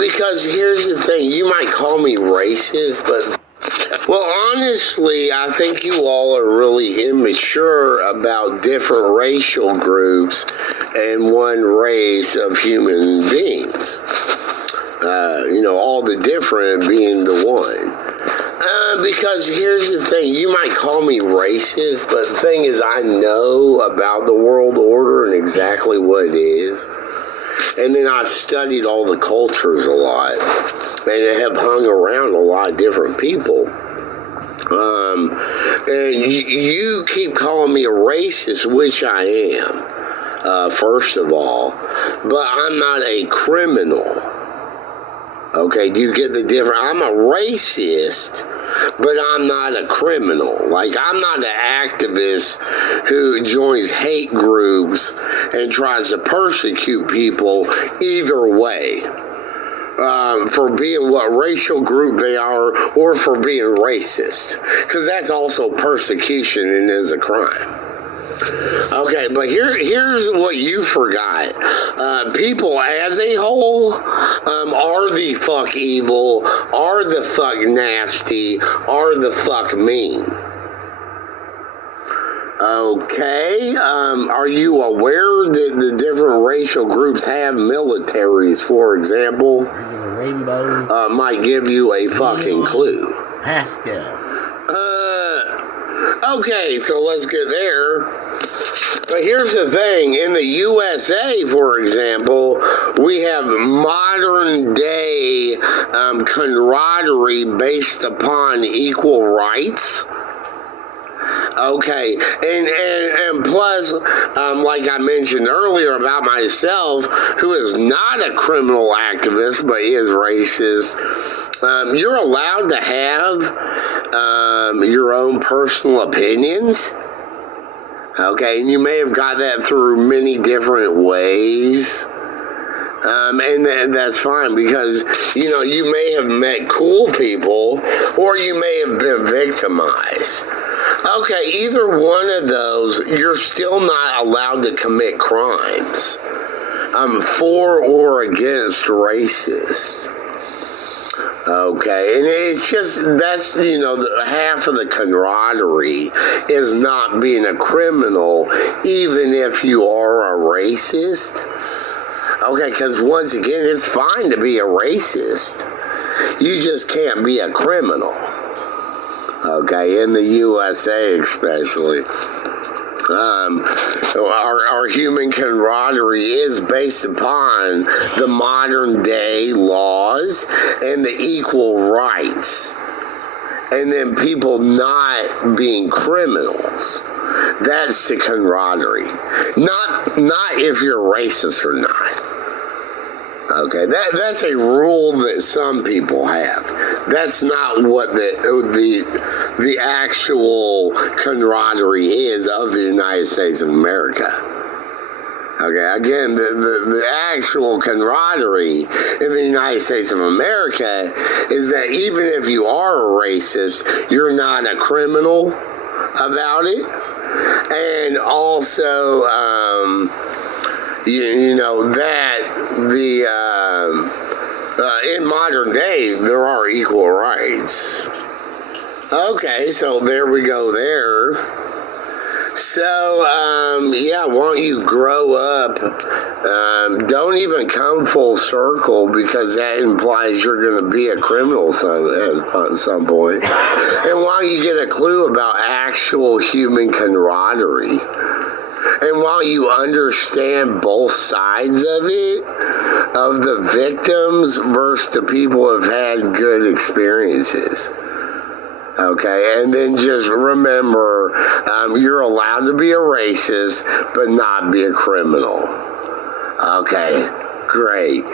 Because here's the thing, you might call me racist, but well, honestly, I think you all are really immature about different racial groups and one race of human beings. All the different being the one. Because here's the thing, you might call me racist, but the thing is, I know about the world order and exactly what it is. And then I've studied all the cultures a lot, and have hung around a lot of different people. And you keep calling me a racist, which I am, first of all, but I'm not a criminal. Okay, do you get the difference? I'm a racist, but I'm not a criminal. Like, I'm not an activist who joins hate groups and tries to persecute people either way. For being what racial group they are, or for being racist. Because that's also persecution and is a crime. Okay, but here's what you forgot. People as a whole are the fuck evil, are the fuck nasty, are the fuck mean. Okay, are you aware that the different racial groups have militaries, for example? Rainbow. Might give you a fucking clue. Pastel. Okay, so let's get there. But here's the thing. In the USA, for example, we have modern day camaraderie based upon equal rights. Okay, and plus, like I mentioned earlier about myself, who is not a criminal activist but is racist, you're allowed to have your own personal opinions. Okay, and you may have got that through many different ways. And that's fine, because, you may have met cool people, or you may have been victimized. Okay, either one of those, you're still not allowed to commit crimes. For or against racist. Okay, and it's just, that's, half of the camaraderie is not being a criminal, even if you are a racist. Okay, because once again, it's fine to be a racist. You just can't be a criminal. Okay, in the USA especially. Our human camaraderie is based upon the modern day laws and the equal rights. And then people not being criminals. That's the camaraderie. Not if you're racist or not. Okay, that's a rule that some people have. That's not what the actual camaraderie is of the United States of America. Okay, again, the actual camaraderie in the United States of America is that even if you are a racist, you're not a criminal about it. And also, in modern day, there are equal rights. Okay, so there we go there. So, why don't you grow up? Don't even come full circle, because that implies you're going to be a criminal at some point. And why don't you get a clue about actual human camaraderie? And while you understand both sides of it, of the victims versus the people who have had good experiences. Okay, and then just remember, you're allowed to be a racist, but not be a criminal. Okay, great.